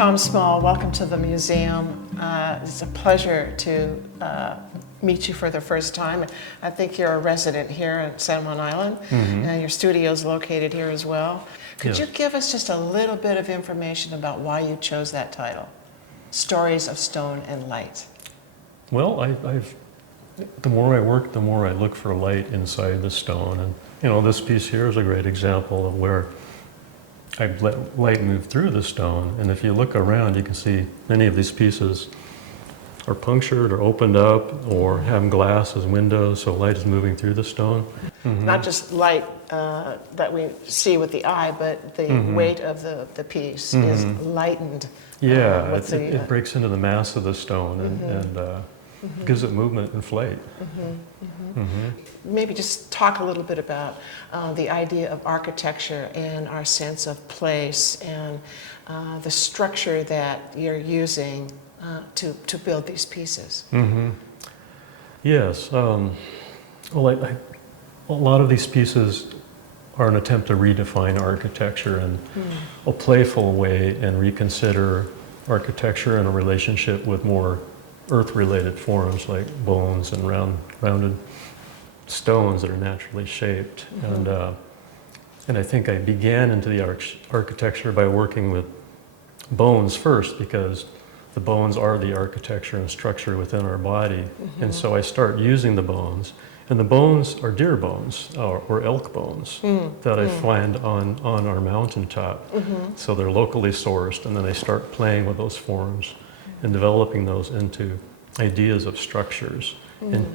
Tom Small, welcome to the museum. It's a pleasure to meet you for the first time. I think you're a resident here at San Juan Island, and your studio is located here as well. Could you give us just a little bit of information about why you chose that title, Stories of Stone and Light? Well, the more I work, the more I look for light inside the stone. And this piece here is a great example of where I let light move through the stone. And if you look around, you can see many of these pieces are punctured or opened up or have glass as windows, so light is moving through the stone. Not just light that we see with the eye, but the weight of the piece is lightened. Yeah, it breaks into the mass of the stone and gives it movement and flight. Maybe just talk a little bit about the idea of architecture and our sense of place and the structure that you're using to build these pieces. Yes. Well, a lot of these pieces are an attempt to redefine architecture in a playful way and reconsider architecture in a relationship with more earth-related forms like bones and rounded stones that are naturally shaped. And I think I began into the architecture by working with bones first, because the bones are the architecture and structure within our body. And so I start using the bones. And the bones are deer bones or elk bones that I find on our mountaintop. So they're locally sourced, and then I start playing with those forms and developing those into ideas of structures. And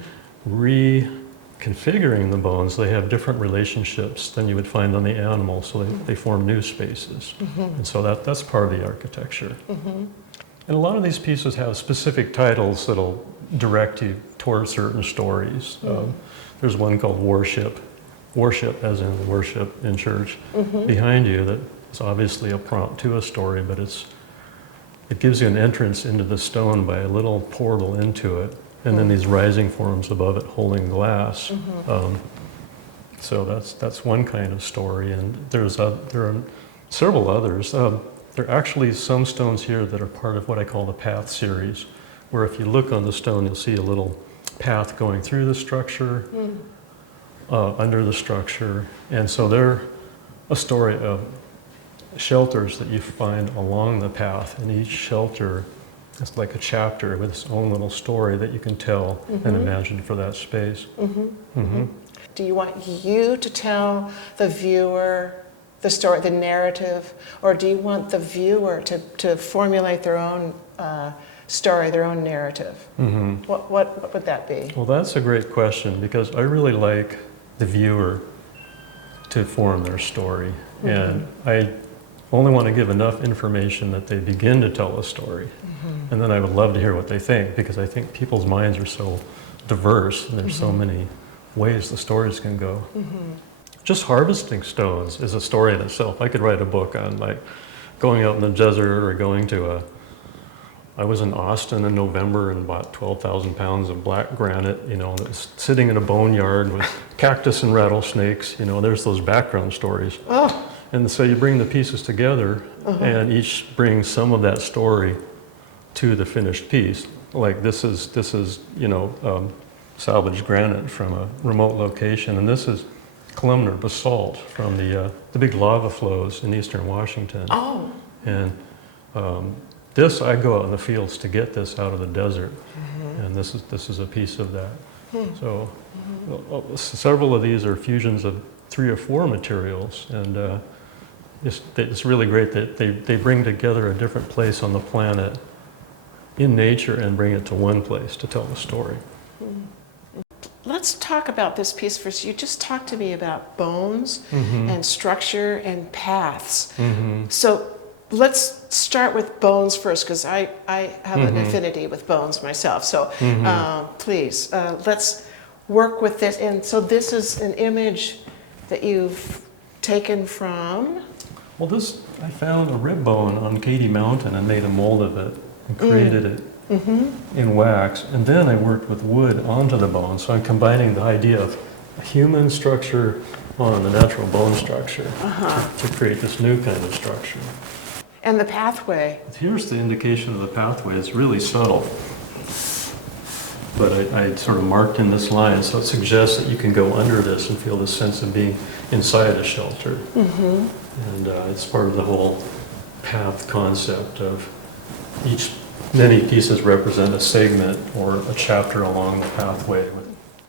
reconfiguring the bones, they have different relationships than you would find on the animal, so they form new spaces. And so that's part of the architecture. And a lot of these pieces have specific titles that'll direct you towards certain stories. There's one called Worship as in worship in church, behind you, that is obviously a prompt to a story, but it gives you an entrance into the stone by a little portal into it, and then these rising forms above it holding glass. So that's one kind of story, and there are several others. There are actually some stones here that are part of what I call the path series, where if you look on the stone, you'll see a little path going through the structure, under the structure. And so they're a story of shelters that you find along the path, and each shelter is like a chapter with its own little story that you can tell and imagine for that space. Do you want you to tell the viewer the story, the narrative, or do you want the viewer to formulate their own story, their own narrative? What would that be? Well, that's a great question, because I really like the viewer to form their story. And I only want to give enough information that they begin to tell a story. And then I would love to hear what they think, because I think people's minds are so diverse, and there's so many ways the stories can go. Just harvesting stones is a story in itself. I could write a book on like going out in the desert or going to I was in Austin in November and bought 12,000 pounds of black granite, that was sitting in a boneyard with cactus and rattlesnakes. There's those background stories. And so you bring the pieces together, and each brings some of that story to the finished piece. Like this is salvaged granite from a remote location, and this is columnar basalt from the big lava flows in eastern Washington. And this, I go out in the fields to get this out of the desert, and this is a piece of that. So several of these are fusions of 3 or 4 materials, and it's really great that they bring together a different place on the planet in nature and bring it to one place to tell the story. Let's talk about this piece first. You just talked to me about bones and structure and paths. So let's start with bones first, because I have an affinity with bones myself. So please, let's work with this. And so this is an image that you've taken from? Well, I found a rib bone on Katy Mountain and made a mold of it and created it in wax, and then I worked with wood onto the bone. So I'm combining the idea of a human structure on the natural bone structure to create this new kind of structure. And the pathway. Here's the indication of the pathway. It's really subtle. But I sort of marked in this line, so it suggests that you can go under this and feel the sense of being inside a shelter. And it's part of the whole path concept of many pieces represent a segment or a chapter along the pathway.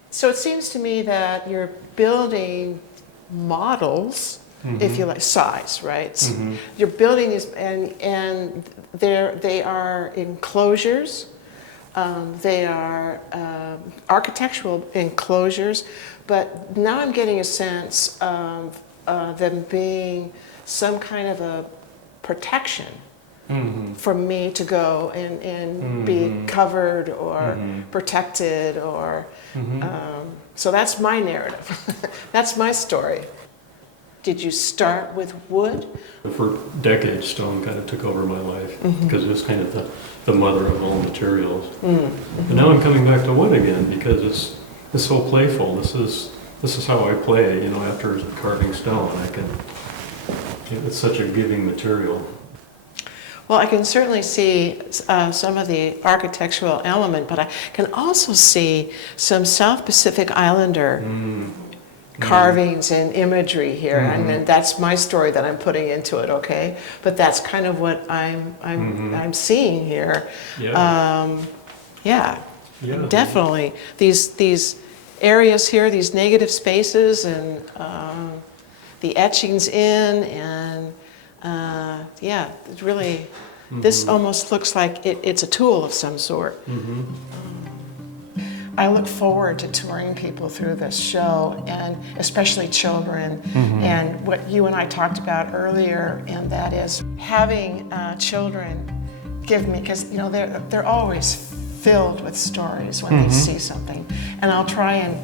So it seems to me that you're building models, if you like, size, right? You're building these, and they are enclosures. They are architectural enclosures, but now I'm getting a sense of them being some kind of a protection for me to go and be covered or protected, or so that's my narrative. That's my story. Did you start with wood? For decades, stone kind of took over my life because it was kind of the mother of all materials. And now I'm coming back to wood again because it's so playful. This is how I play. You know, after carving stone, it's such a giving material. Well, I can certainly see some of the architectural element, but I can also see some South Pacific Islander carvings and imagery here. I mean, that's my story that I'm putting into it, okay? But that's kind of what I'm seeing here. Yeah, definitely. These areas here, these negative spaces, and the etchings in, and yeah, it's really, this almost looks like it's a tool of some sort. I look forward to touring people through this show, and especially children, and what you and I talked about earlier, and that is having children give me, because you know they're always filled with stories when they see something, and I'll try and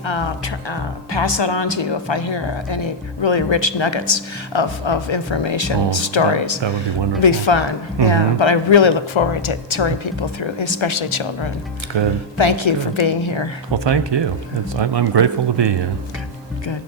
pass that on to you if I hear any really rich nuggets of information, stories. That would be wonderful. It'd be fun, yeah. But I really look forward to touring people through, especially children. Good. Thank you for being here. Well, thank you. I'm grateful to be here. Good.